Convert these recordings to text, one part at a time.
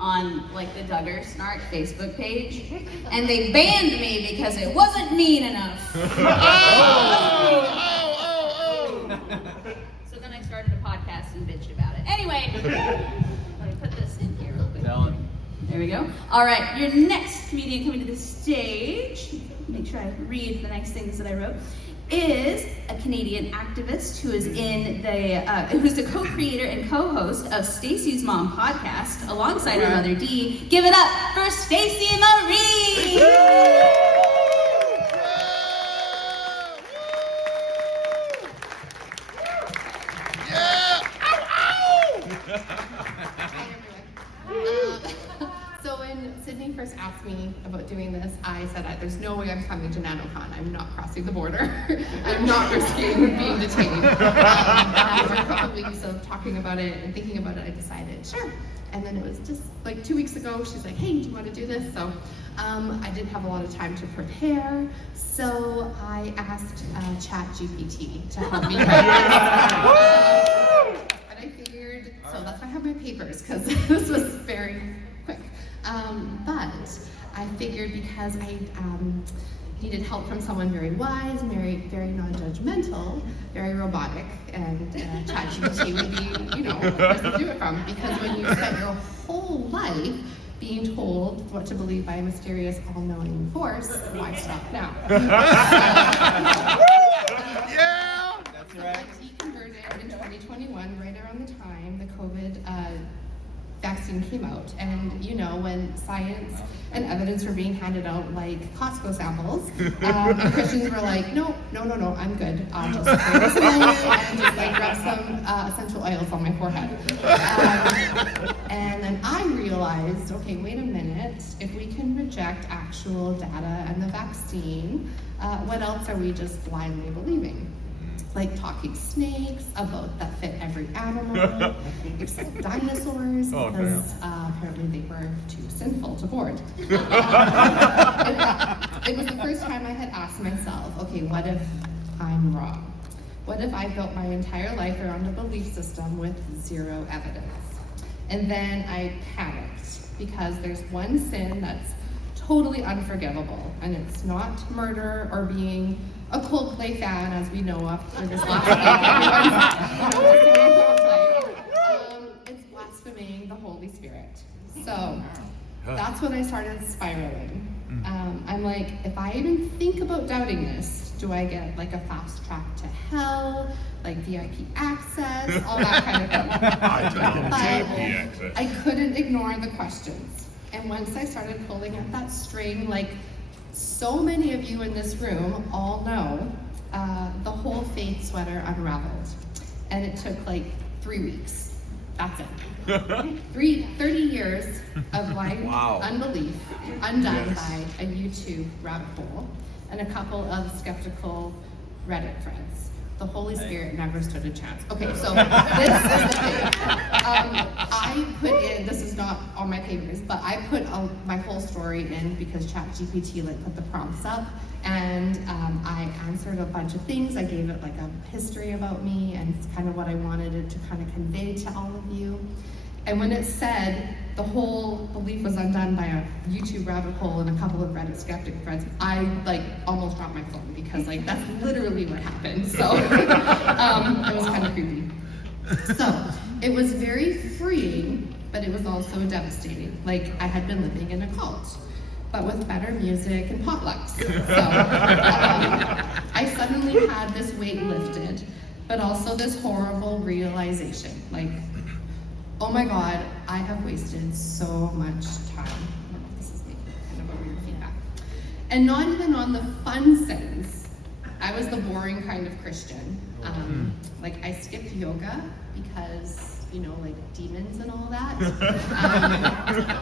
on like the Duggar Snark Facebook page, and they banned me because it wasn't mean enough. So then I started a podcast and bitched about it. Anyway, let me put this in here real quick. There we go. All right, your next comedian coming to the stage, make sure I read the next things that I wrote, is a Canadian activist who is who's the co-creator and co-host of Stacie's Mom podcast alongside her mother Dee. Give it up for Stacie Marie! So when Sydney first asked me about doing this, I said, there's no way I'm coming to NaNoCon. I'm not crossing the border. I'm not risking being detained. After a couple weeks of talking about it and thinking about it, I decided, sure. And then it was just like 2 weeks ago, she's like, hey, do you want to do this? So I didn't have a lot of time to prepare, so I asked ChatGPT to help me write this. And I figured, so that's why I have my papers, because this was very quick. But I figured because I needed help from someone very wise, very non-judgmental, very robotic, and ChatGPT would be, the person to do it from. Because when you spend your whole life being told what to believe by a mysterious, all-knowing force, why stop now? Yeah! That's right. So I deconverted in 2021, right around the time the COVID vaccine came out. And when science and evidence were being handed out like Costco samples, Christians were like, no, I'm good. I'll just spray this away and just rub some essential oils on my forehead. And then I realized, okay, wait a minute, if we can reject actual data and the vaccine, what else are we just blindly believing? Like talking snakes, a boat that fit every animal, except dinosaurs, because apparently they were too sinful to board. It was the first time I had asked myself, okay, what if I'm wrong? What if I built my entire life around a belief system with zero evidence? And then I panicked, because there's one sin that's totally unforgivable, and it's not murder or being a Coldplay fan, as we know of for this last week. It's blaspheming the Holy Spirit. So that's when I started spiraling. I'm like, if I even think about doubting this, do I get like a fast track to hell, like VIP access, all that kind of thing? But I couldn't ignore the questions. And once I started pulling at that string, like so many of you in this room all know, the whole faith sweater unraveled. And it took like 3 weeks. That's it. 30 years of blind unbelief undone by a YouTube rabbit hole and a couple of skeptical Reddit friends. The Holy Spirit never stood a chance. Okay, so this is the thing. I put in, this is not on my papers, but I put my whole story in because ChatGPT put the prompts up, and I answered a bunch of things. I gave it like a history about me and kind of what I wanted it to kind of convey to all of you. And when it said the whole belief was undone by a YouTube rabbit hole and a couple of Reddit skeptic friends, I almost dropped my phone, because that's literally what happened. So it was kind of creepy. So it was very freeing, but it was also devastating. I had been living in a cult, but with better music and potlucks. So I suddenly had this weight lifted, but also this horrible realization. Oh my God, I have wasted so much time. I don't know if this is making kind of a weird feedback. And not even on the fun sense. I was the boring kind of Christian. I skipped yoga because, demons and all that.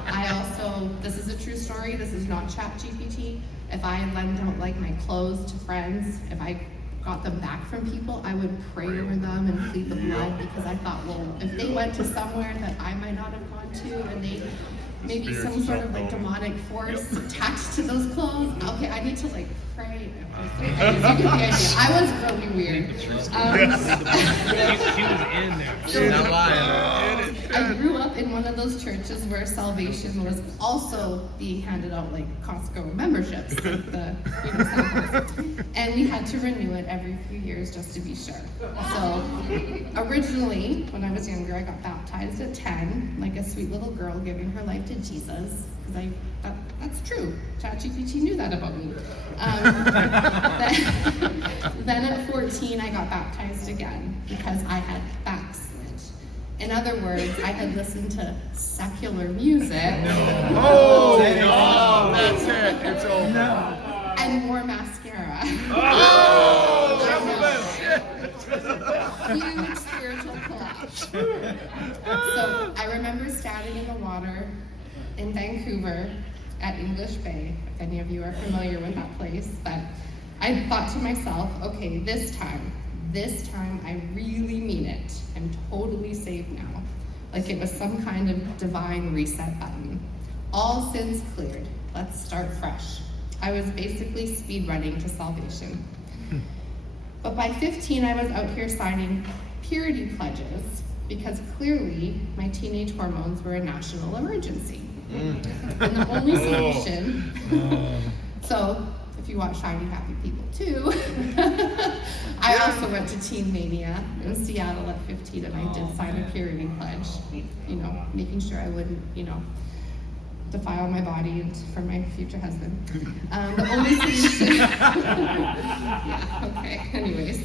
I also, this is a true story, this is not ChatGPT. If I lend out my clothes to friends, if I got them back from people, I would pray over them and plead the blood, because I thought, well, if they went to somewhere that I might not have gone to and they maybe some sort of like demonic force attached to those clothes. Okay, I need to like pray. You get the idea. I was really weird. She was in there. So, Not lying. I grew up in one of those churches where salvation was also being handed out like Costco memberships, like the samples. And we had to renew it every few years just to be sure. So originally, when I was younger, I got baptized at 10, like a sweet little girl giving her life to Jesus. Because that's true. ChatGPT knew that about me. Then at 14, I got baptized again because I had backslid. In other words, I had listened to secular music. Oh, no, that's it. It's over. No. And wore mascara. Oh, that was Huge spiritual collapse. So I remember standing in the water in Vancouver at English Bay, if any of you are familiar with that place, but I thought to myself, okay, this time I really mean it. I'm totally saved now. Like it was some kind of divine reset button. All sins cleared. Let's start fresh. I was basically speed running to salvation. But by 15, I was out here signing purity pledges because clearly my teenage hormones were a national emergency. And the only solution, so if you watch Shiny Happy People too, I also went to Teen Mania in Seattle at 15 and I did sign a purity pledge, you know, making sure I wouldn't, you know, defile my body and for my future husband. The only solution, yeah, okay, anyways.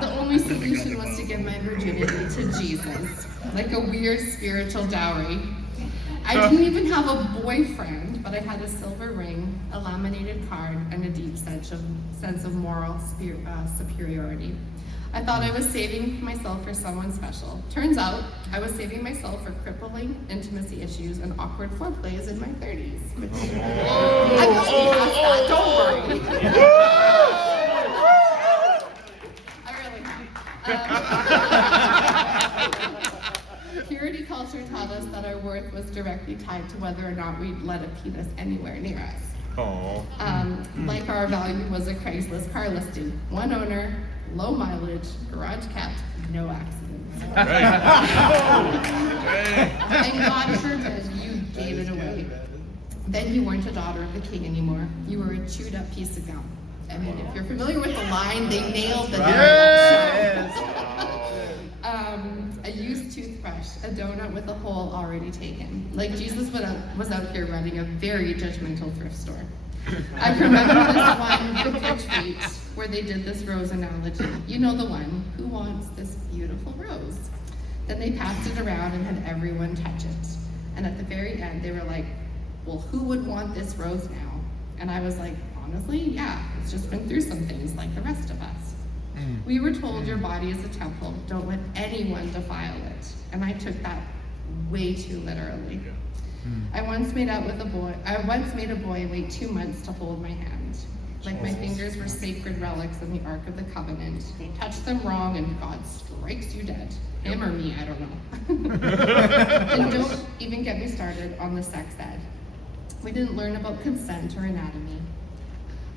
The only solution was to give my virginity to Jesus, like a weird spiritual dowry. I didn't even have a boyfriend, but I had a silver ring, a laminated card, and a deep sense of moral superiority. I thought I was saving myself for someone special. Turns out, I was saving myself for crippling intimacy issues and awkward foreplays in my 30s. I've gotten past that, don't worry. I really have. Purity culture taught us that our worth was directly tied to whether or not we'd let a penis anywhere near us. Like our value was a Craigslist car listing. One owner, low mileage, garage kept, no accidents. And God forbid you gave it away. Then you weren't a daughter of the king anymore. You were a chewed up piece of gum. I mean, if you're familiar with the line, they nailed the a used toothbrush, a donut with a hole already taken. Like Jesus was out here running a very judgmental thrift store. I remember this one book retreat where they did this rose analogy. You know the one, who wants this beautiful rose? Then they passed it around and had everyone touch it. And at the very end, they were like, well, who would want this rose now? And I was like, honestly, yeah, it's just been through some things like the rest of us. We were told your body is a temple, don't let anyone defile it. And I took that way too literally. I once made a boy wait 2 months to hold my hand. Like my fingers were sacred relics in the Ark of the Covenant. Touch them wrong and God strikes you dead. Him or me, I don't know. And don't even get me started on the sex ed. We didn't learn about consent or anatomy.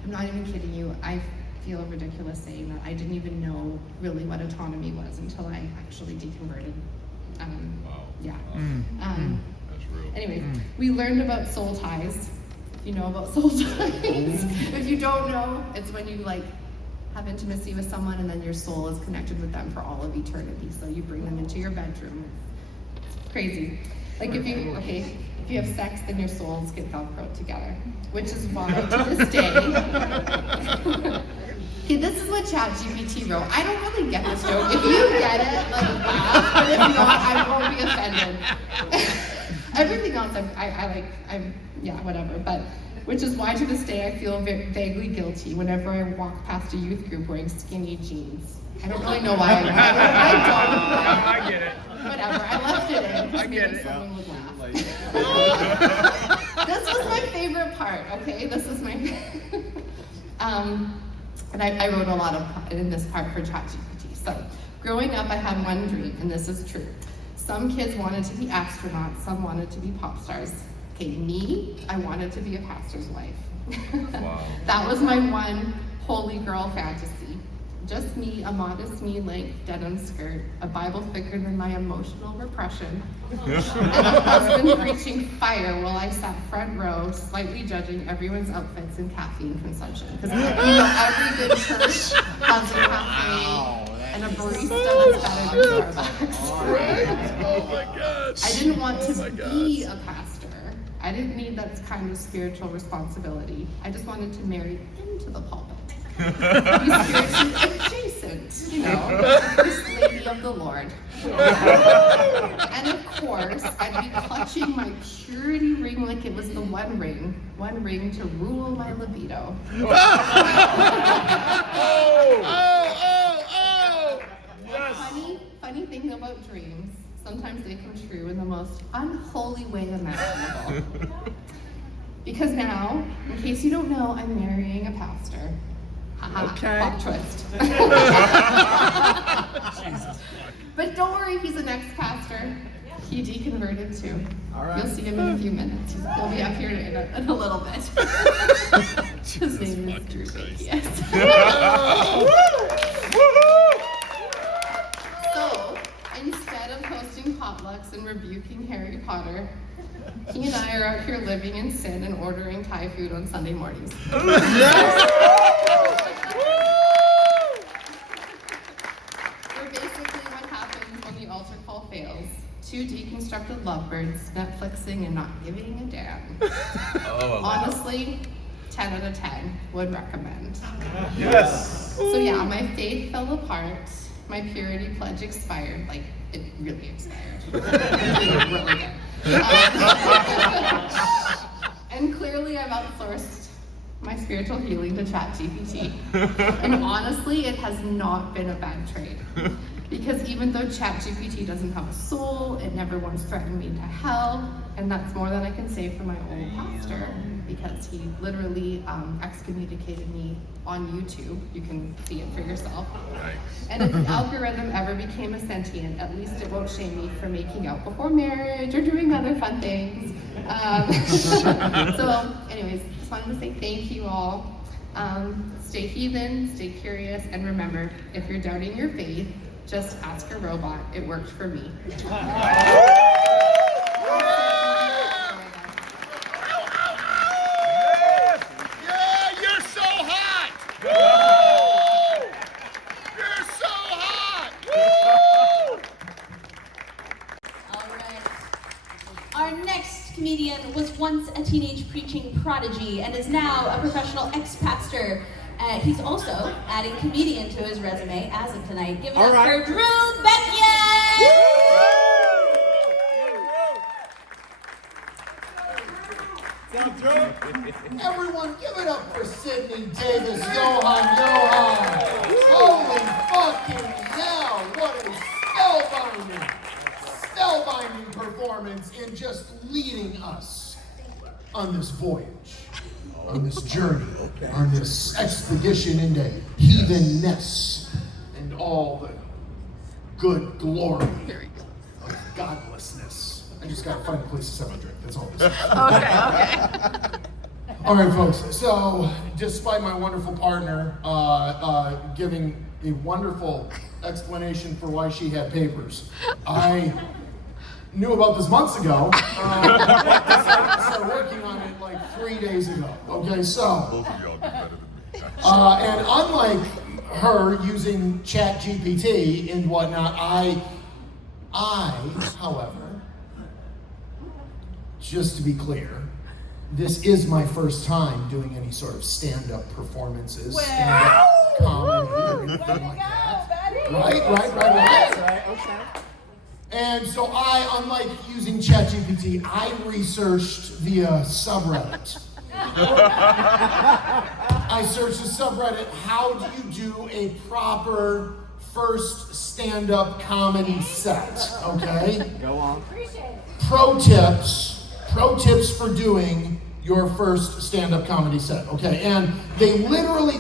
I'm not even kidding you. I feel ridiculous saying that. I didn't even know really what autonomy was until I actually deconverted. Yeah. Anyway, we learned about soul ties. If you know about soul ties. If you don't know, it's when you like have intimacy with someone and then your soul is connected with them for all of eternity. So you bring them into your bedroom. It's crazy. Like if you have sex, then your souls get velcroed together. Which is why to this day. Okay, this is what ChatGPT wrote. I don't really get this joke. If you get it, like laugh, but if not, I won't be offended. Everything else, yeah, whatever. But which is why to this day I feel vaguely guilty whenever I walk past a youth group wearing skinny jeans. I don't really know why I don't. I get it. Whatever. I left it in because maybe someone would laugh. This was my favorite part. Okay, this is my. And I wrote a lot in this part for ChatGPT. So, growing up, I had one dream, and this is true. Some kids wanted to be astronauts, some wanted to be pop stars. Okay, me, I wanted to be a pastor's wife. Wow. That was my one holy girl fantasy. Just me, a modest knee-length denim skirt, a Bible thicker than my emotional repression, and a husband preaching fire while I sat front row, slightly judging everyone's outfits and caffeine consumption. Because every good church has a cafe and a barista that's better than Starbucks. Right. Oh my gosh. I didn't want to be a pastor. I didn't need that kind of spiritual responsibility. I just wanted to marry into the pulpit. Be spiritually adjacent, you know, this lady of the Lord. And of course, I'd be clutching my purity ring like it was the one ring to rule my libido. Funny thing about dreams, sometimes they come true in the most unholy way imaginable. Because now, in case you don't know, I'm marrying a pastor. Okay. Plot twist. But don't worry, he's an ex-pastor. He deconverted too. All right. You'll see him in a few minutes. He'll be up here in a little bit. His name is Drew Bekius. So, instead of hosting potlucks and rebuking Harry Potter, he and I are out here living in sin and ordering Thai food on Sunday mornings. Or basically what happens when the altar call fails. Two deconstructed lovebirds, Netflixing and not giving a damn. Honestly, 10 out of 10 would recommend. Yes. So yeah, my faith fell apart. My purity pledge expired. Like, it really expired. Really did. And clearly I've outsourced my spiritual healing to ChatGPT. And honestly, it has not been a bad trade. Because even though ChatGPT doesn't have a soul, it never once threatened me to hell, and that's more than I can say for my old pastor, because he literally excommunicated me on YouTube. You can see it for yourself. Nice. And if the algorithm ever became a sentient, at least it won't shame me for making out before marriage or doing other fun things. So anyways, just wanted to say thank you all. Stay heathen, stay curious, and remember, if you're doubting your faith, just ask a robot. It worked for me. Our next comedian was once a teenage preaching prodigy and is now a professional ex-pastor. He's also adding comedian to his resume as of tonight. Give it up for Drew Bekius! Everyone, give it up for Sydney Davis. Johan. Holy fucking hell! What a spellbinding performance in just leading us on this voyage, on this journey, on this expedition into heathenness and all the good glory of godlessness. I just gotta find a place to set my drink. That's all this is. Okay. All right, folks. So, despite my wonderful partner giving a wonderful explanation for why she had papers, I knew about this months ago. Started working on it like 3 days ago. Okay, so. Both of y'all do better than me. And unlike her using ChatGPT and whatnot, I, however, just to be clear, this is my first time doing any sort of stand-up performances, stand-up comedy, or anything like that. Right. Okay. And so I, unlike using ChatGPT, I researched via subreddit. I searched the subreddit, how do you do a proper first stand-up comedy set, okay? Go on. Pro tips for doing your first stand-up comedy set, okay? And they literally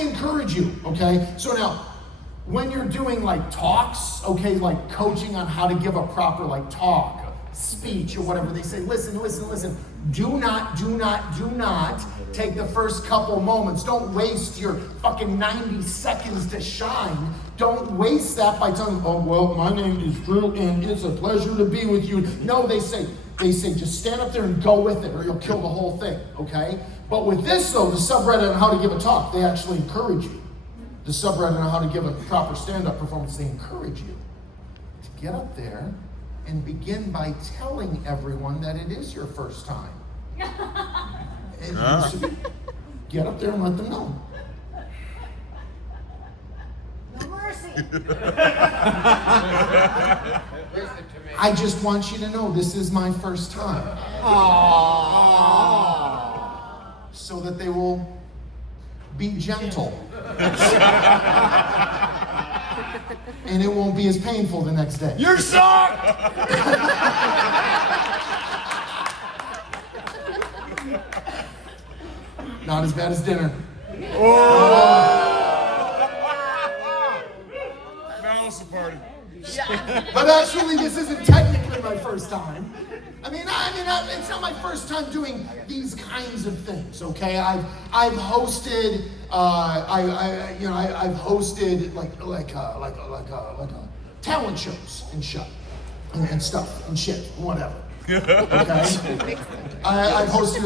encourage you, okay? So now, when you're doing like talks, okay, like coaching on how to give a proper like talk, speech or whatever, they say, listen. Do not take the first couple moments. Don't waste your fucking 90 seconds to shine. Don't waste that by telling, oh, well, my name is Drew and it's a pleasure to be with you. No, they say, just stand up there and go with it or you'll kill the whole thing, okay? But with this though, the subreddit on how to give a talk, they actually encourage you. The subreddit on how to give a proper stand-up performance, they encourage you to get up there and begin by telling everyone that it is your first time. Get up there and let them know. No mercy. I just want you to know this is my first time. So that they will be gentle. And it won't be as painful the next day. You're sucked! Not as bad as dinner. Now it's a party. But actually, this isn't technically my first time. I mean, it's not my first time doing these kinds of things. Okay, I've hosted, I've hosted like talent shows and shit, and stuff and shit, whatever. Okay, I've hosted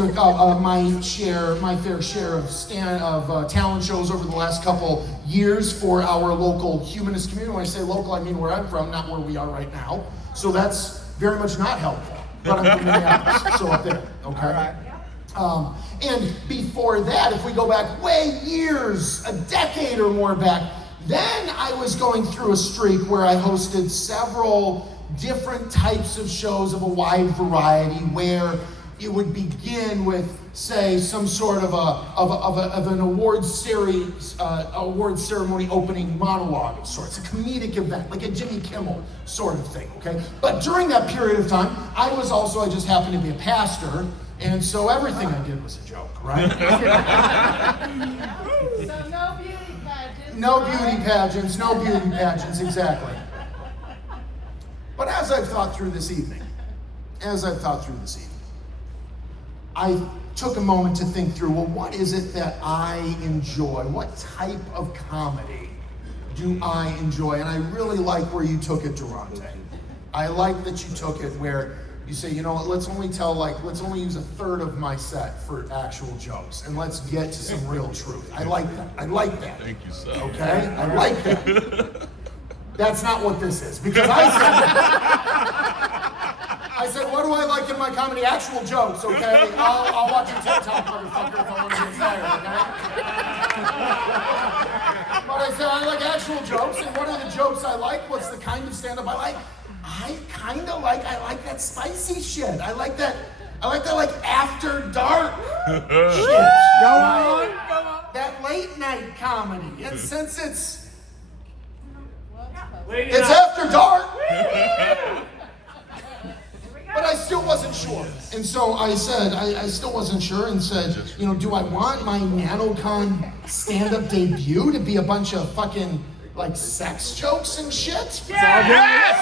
my fair share of talent shows over the last couple years for our local humanist community. When I say local, I mean where I'm from, not where we are right now. So that's very much not helpful. But I'm from Minneapolis, so up there, okay? And before that, if we go back way years, a decade or more back, then I was going through a streak where I hosted several different types of shows of a wide variety where it would begin with, say, some sort of an award ceremony opening monologue of sorts, a comedic event, like a Jimmy Kimmel sort of thing, okay? But during that period of time, I just happened to be a pastor, and so everything I did was a joke, right? So no beauty pageants. No beauty pageants, exactly. But as I've thought through this evening, I took a moment to think through, well, what is it that I enjoy? What type of comedy do I enjoy? And I really like where you took it, Durante. I like that you took it where you say, you know what, let's only use a third of my set for actual jokes, and let's get to some real truth. I like that. Thank you, sir. Okay? I like that. That's not what this is, because I said, what do I like in my comedy? Actual jokes, okay? I'll watch your TikTok, motherfucker, if I want to get fired, okay? But I said, I like actual jokes, and what are the jokes I like? What's the kind of stand-up I like? I like that spicy shit. I like that like after dark shit. Go on. That late night comedy. And since it's after dark, but I still wasn't sure. And so I said, I still wasn't sure and said, you know, do I want my NaNoCon stand-up debut to be a bunch of fucking, like, sex jokes and shit? Yes!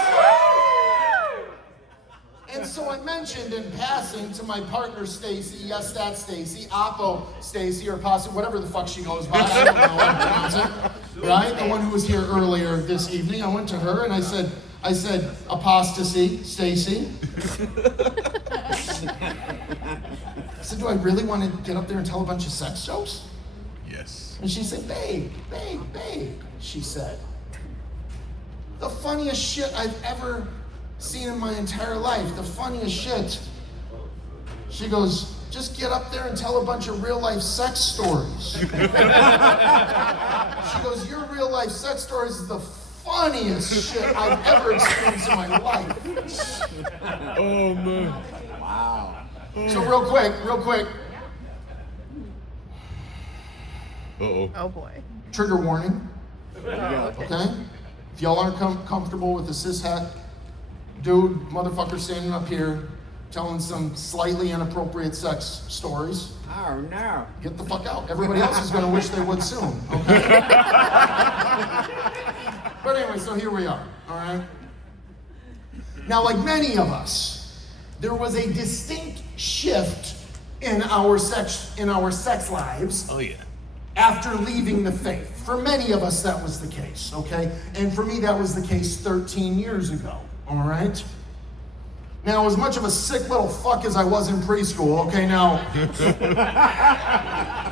And so I mentioned in passing to my partner, Stacie, yes, that's Stacie, Oppo Stacie, or possibly whatever the fuck she goes by, I don't know how to pronounce it, right? The one who was here earlier this evening. I went to her and I said, apostasy, Stacie. I said, do I really want to get up there and tell a bunch of sex jokes? Yes. And she said, babe, she said, the funniest shit I've ever seen in my entire life, the funniest shit. She goes, just get up there and tell a bunch of real life sex stories. She goes, your real life sex stories is the funniest shit I've ever experienced in my life. Oh, man. Wow. So real quick. Uh-oh. Oh boy. Trigger warning, Okay. okay? If y'all aren't comfortable with the cishet dude, motherfucker standing up here telling some slightly inappropriate sex stories, Oh no. get the fuck out. Everybody else is gonna wish they would soon, okay? But anyway, so here we are, all right? Now, like many of us, there was a distinct shift in our sex lives. Oh, yeah. After leaving the faith. For many of us, that was the case, okay? And for me, that was the case 13 years ago, all right? Now, as much of a sick little fuck as I was in preschool, okay, now,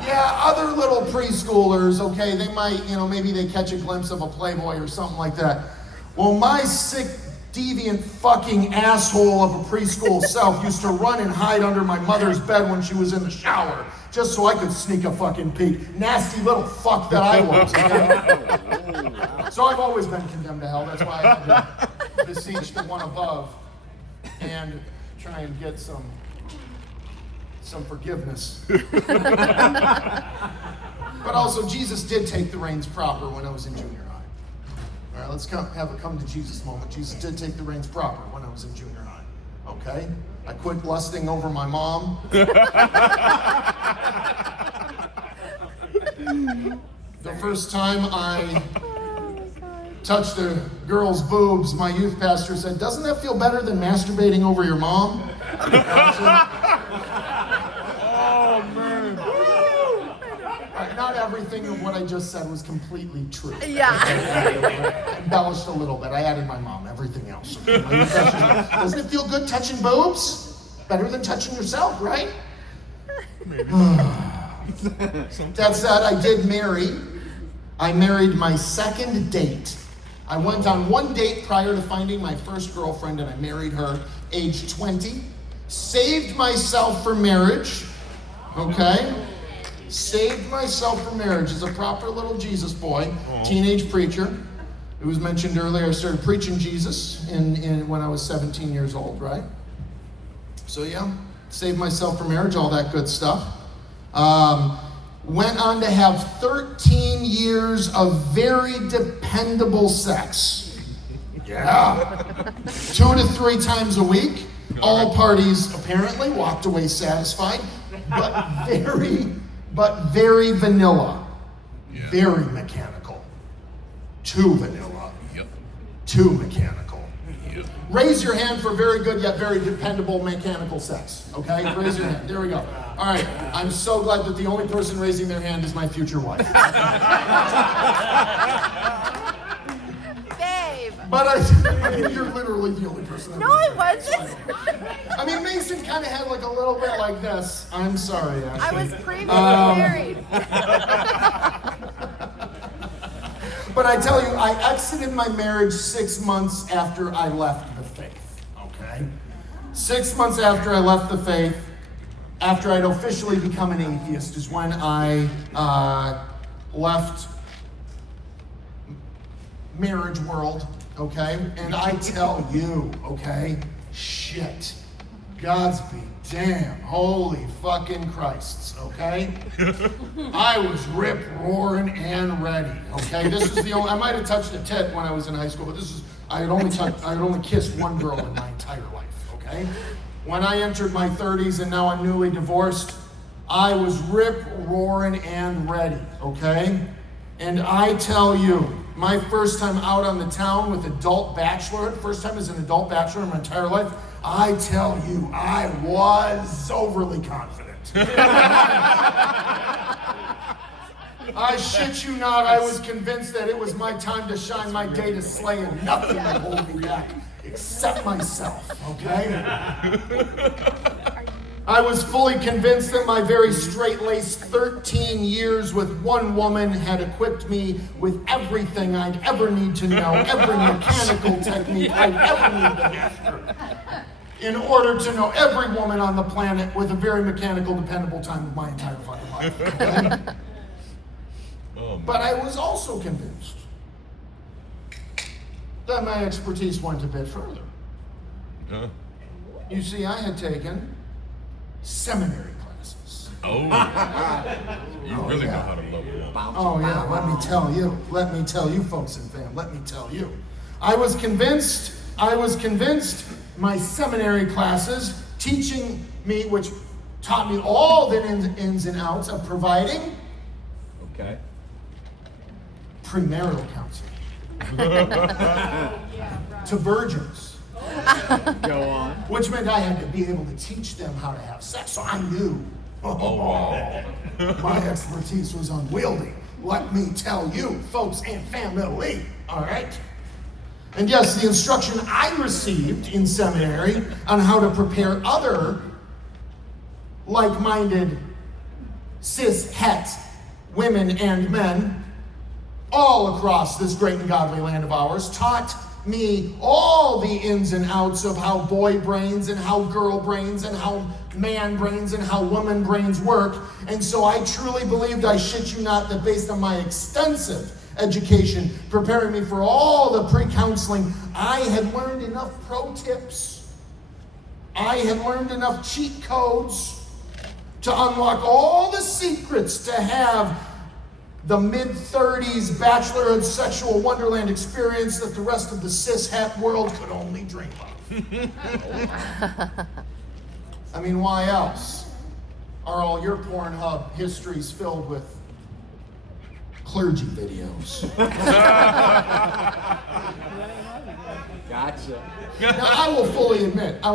yeah, other little preschoolers, okay, they might, maybe they catch a glimpse of a Playboy or something like that. Well, my sick, deviant fucking asshole of a preschool self used to run and hide under my mother's bed when she was in the shower, just so I could sneak a fucking peek. Nasty little fuck that I was, okay? So I've always been condemned to hell. That's why I had to beseech the one above and try and get some forgiveness. But also, Jesus did take the reins proper when I was in junior high. All right, let's have a come to Jesus moment. Jesus did take the reins proper when I was in junior high. Okay? I quit lusting over my mom. The first time I touched a girl's boobs, my youth pastor said, "Doesn't that feel better than masturbating over your mom?" Oh, man. Not everything of what I just said was completely true. Yeah. I embellished a little bit. I added my mom, everything else. Okay? My youth pastor said, "Doesn't it feel good touching boobs? Better than touching yourself, right?" That said, I did marry. I married my second date. I went on one date prior to finding my first girlfriend, and I married her age 20. Saved myself for marriage, okay? Saved myself for marriage as a proper little Jesus boy, teenage preacher. It was mentioned earlier, I started preaching Jesus when I was 17 years old, right? So yeah, saved myself for marriage, all that good stuff. Went on to have 13 years of very dependable sex. Yeah. 2 to 3 times a week. All parties apparently walked away satisfied, but very vanilla. Yeah. Very mechanical. Too vanilla. Yep. Too mechanical. Yep. Raise your hand for very good yet very dependable mechanical sex. Okay? Raise your hand. There we go. All right. I'm so glad that the only person raising their hand is my future wife. Babe. But I mean, you're literally the only person. No, I wasn't. I mean, Mason kind of had like a little bit like this. I'm sorry, Ashley. I was previously married. But I tell you, I exited my marriage 6 months after I left the faith, okay? 6 months after I left the faith, after I'd officially become an atheist, is when I left marriage world, okay? And I tell you, okay, shit, God's be damn, holy fucking Christs, okay? I was rip roaring and ready, okay? This is the only, I might have touched a tit when I was in high school, but I had only kissed one girl in my entire life, okay? When I entered my 30s and now I'm newly divorced, I was rip roaring and ready, okay? And I tell you, my first time out on the town with adult bachelorette, first time as an adult bachelor in my entire life, I tell you, I was overly confident. I shit you not, I was convinced that it was my time to shine my day to slay, and nothing would hold me back except myself, okay? I was fully convinced that my very straight-laced 13 years with one woman had equipped me with everything I'd ever need to know, every mechanical technique I'd ever need to master, in order to know every woman on the planet with a very mechanical, dependable time of my entire fucking life. Okay? But I was also convinced that my expertise went a bit further. You see, I had taken seminary classes. Oh. You really know how to love one. Oh yeah, let me tell you folks and fam, let me tell you. I was convinced my seminary classes teaching me, which taught me all the ins and outs of providing Okay. premarital counseling. to virgins. Go on. Which meant I had to be able to teach them how to have sex. So I knew, my expertise was unwieldy. Let me tell you, folks and family, all right? And yes, the instruction I received in seminary on how to prepare other like-minded cis-het women and men all across this great and godly land of ours taught me all the ins and outs of how boy brains and how girl brains and how man brains and how woman brains work. And so I truly believed, I shit you not, that based on my extensive education preparing me for all the pre-counseling, I had learned enough pro tips. I had learned enough cheat codes to unlock all the secrets to have the mid-30s bachelorhood sexual wonderland experience that the rest of the cis-het world could only dream of. I mean, why else are all your Pornhub histories filled with clergy videos? Gotcha. Now, I will fully admit, I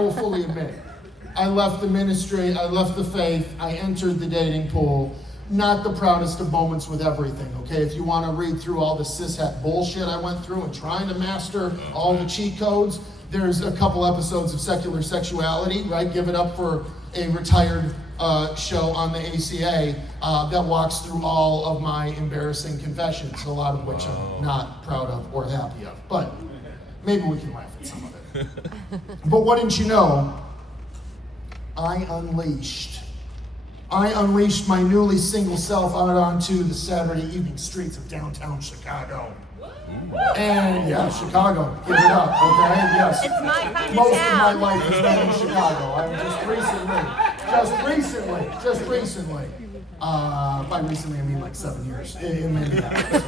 left the ministry, I left the faith, I entered the dating pool. Not the proudest of moments with everything, okay? If you want to read through all the cishet bullshit I went through and trying to master all the cheat codes, there's a couple episodes of Secular Sexuality, right? Give it up for a retired show on the ACA that walks through all of my embarrassing confessions, a lot of which I'm not proud of or happy of. But maybe we can laugh at some of it. But what didn't you know? I unleashed my newly single self out onto the Saturday evening streets of downtown Chicago. And yeah, Chicago, give it up, okay? Yes. It's my kind of Most town. of my life has been in Chicago. I'm just recently. By recently I mean like 7 years in Minneapolis.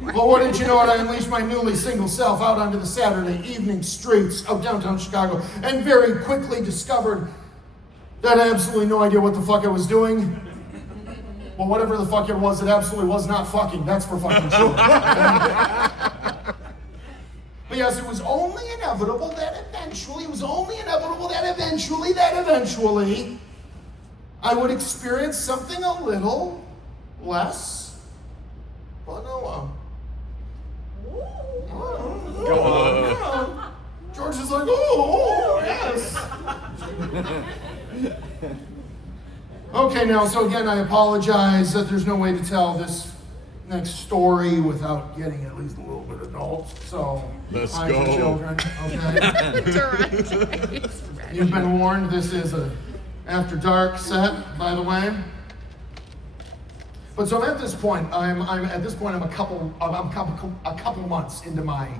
Well, what didn't you know? I unleashed my newly single self out onto the Saturday evening streets of downtown Chicago and very quickly discovered that I had absolutely no idea what the fuck I was doing. Well, whatever the fuck it absolutely was not fucking. That's for fucking sure. But yes, it was only inevitable that eventually I would experience something a little less vanilla. Go on. George is like, oh, yes. Okay, now, so again, I apologize that there's no way to tell this next story without getting at least a little bit adult. So, Let's eyes go. for children, okay? You've been warned. This is a after dark set, by the way. But so at this point, I'm a couple months into my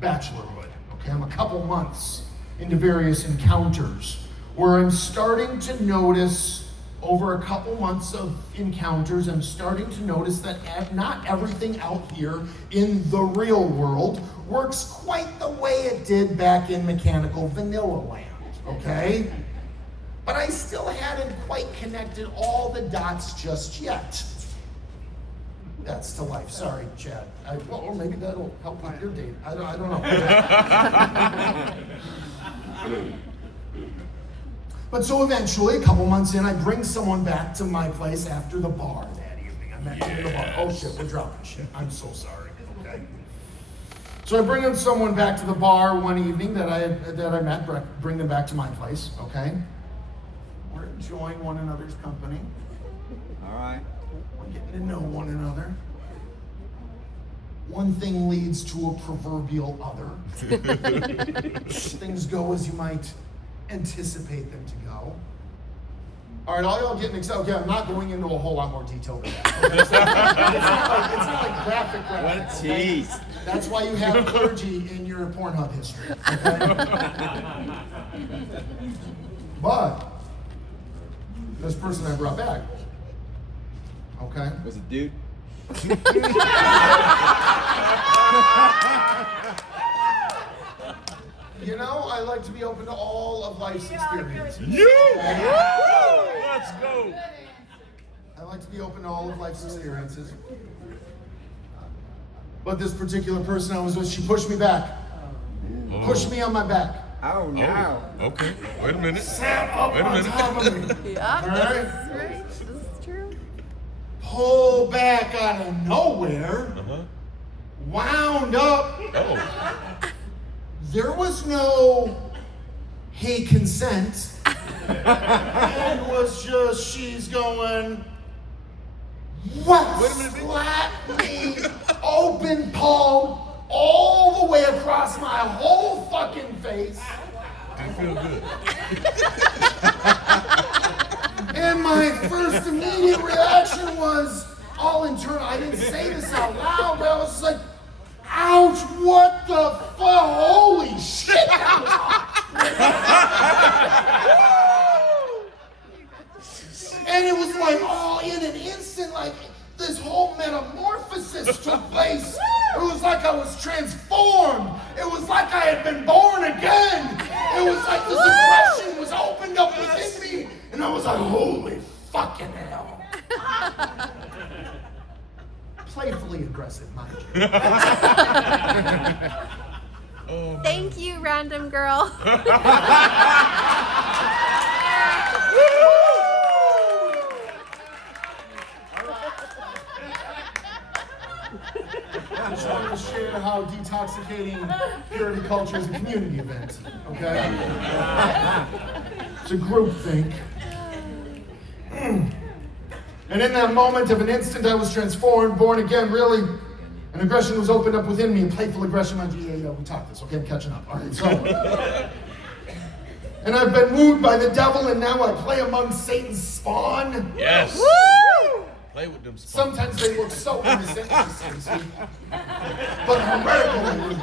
bachelorhood. Okay, I'm a couple months into various encounters where I'm starting to notice. Over a couple months of encounters, I'm starting to notice that not everything out here in the real world works quite the way it did back in mechanical vanilla land, okay? But I still hadn't quite connected all the dots just yet. That's to life. Sorry, Chad. Or maybe that'll help with your date. I don't know. But so eventually, a couple months in, I bring someone back to my place after the bar that evening. I met them in the bar. Oh shit, we're dropping shit. I'm so sorry. Okay. So I bring someone back to the bar one evening that I met. Bring them back to my place. Okay. We're enjoying one another's company. All right. We're getting to know one another. One thing leads to a proverbial other. Things go as you might anticipate them to go. All right, all y'all getting excited. Okay, I'm not going into a whole lot more detail than that. Okay? It's not like graphic. What a tease. That's why you have clergy in your Pornhub history. Okay? But this person I brought back, okay? Was it dude? You know, I like to be open to all of life's experiences. Let's go. I like to be open to all of life's experiences. But this particular person I was with, she pushed me back. Pushed me on my back. Oh no. Okay. Wait a minute. Sat up Wait a on minute. top of me. Yeah, All right? that's right. This is true. Pull back out of nowhere. Wound up. Oh. There was no, hey, consent. It was just, she's going, what? Wait a minute. Slap me open palm all the way across my whole fucking face. Did it feel good? And my first immediate reaction was all internal. I didn't say this out loud, but I was just like, ouch, what the fuck? Holy shit, that was hot. And it was like all in an instant, like this whole metamorphosis took place. It was like I was transformed. It was like I had been born again. It was like this aggression was opened up within me. And I was like, holy fucking hell. Playfully aggressive, mind you. Thank you, random girl. I just wanted to share how detoxicating purity culture is a community event, okay? It's a group think. And in that moment of an instant, I was transformed, born again, really. And aggression was opened up within me, and playful aggression. Yeah, we talked this, okay? I'm catching up. All right, so. And I've been wooed by the devil, and now I play among Satan's spawn. Yes. Woo! Play with them. Sometimes they look so innocent, Stacie. But numerically.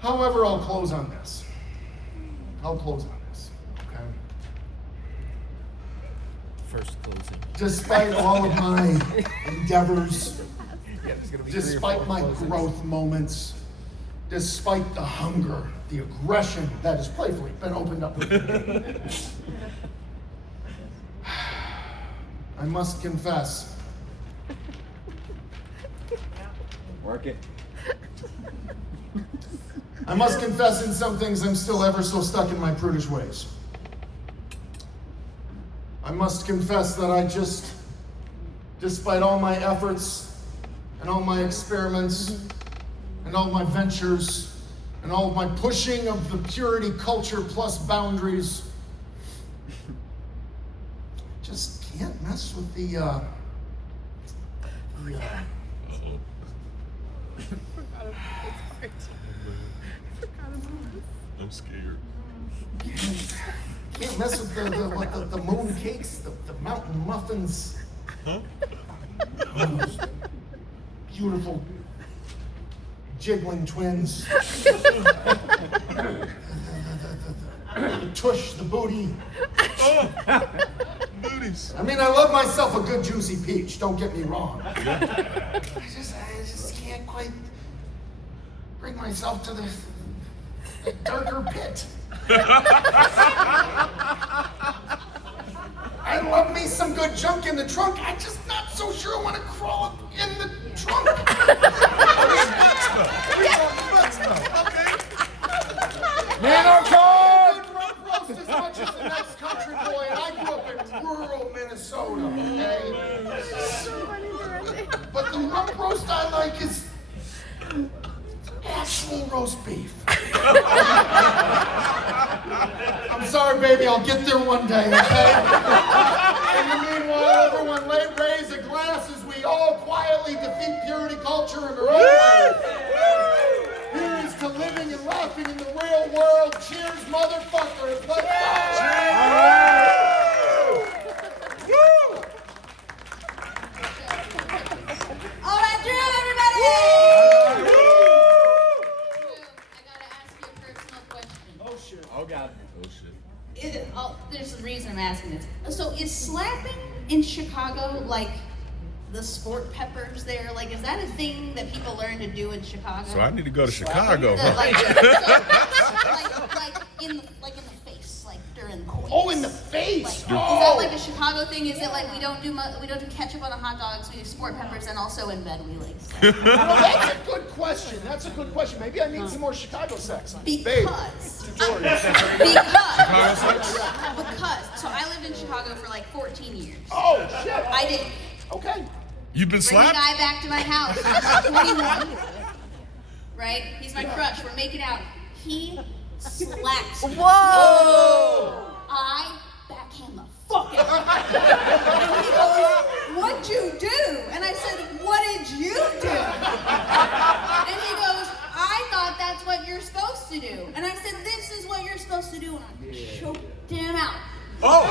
However, I'll close on this. Okay? First closing. Despite all of my endeavors, despite my growth moments, despite the hunger, the aggression that has playfully been opened up with me, I must confess. Work it. I must confess in some things I'm still ever so stuck in my prudish ways. I must confess that I just, despite all my efforts and all my experiments and all my ventures and all of my pushing of the purity culture plus boundaries, just can't mess with the I'm scared. can't mess with the moon cakes, the mountain muffins. Huh? Those beautiful jiggling twins. The tush, the booty. Oh, booties. I mean, I love myself a good juicy peach, don't get me wrong. I just can't quite bring myself to the darker pit. I love me some good junk in the trunk. I'm just not so sure I want to crawl up in the trunk. NaNoCon! Good rump roast as much as the next country boy, and I grew up in rural Minnesota, okay? But the rump roast I like is actual roast beef. I'm sorry, baby, I'll get there one day, okay? In the meanwhile, everyone raise a glass as we all quietly defeat purity culture in our own way. Here's to living and laughing in the real world. Cheers, motherfuckers. Let's go. All right, Drew, everybody! Drew, I gotta ask you a personal question. Oh, shit. Oh God. Oh shit. There's a reason I'm asking this. So is slapping in Chicago like the sport peppers there? Like, is that a thing that people learn to do in Chicago? So I need to go to Chicago. The, Huh? like in the face, like during the course. Oh, in the face. Like, Oh, is that like a Chicago thing? Is it like we don't do ketchup on the hot dogs, we do sport peppers, and also in bed we like sex? You know, that's a good question. That's a good question. Maybe I need some more Chicago sex. Because. Tutorials. Because. So I lived in Chicago for like 14 years. Oh, shit. I did. Okay. You've been Bring the slapped? guy back to my house. He's 21. Right? He's my crush. We're making out. He slaps me. Whoa! I backhand the fuck out. And he goes, "What'd you do?" And I said, "What did you do?" And he goes, "I thought that's what you're supposed to do." And I said, "This is what you're supposed to do." And I choked him out. Oh!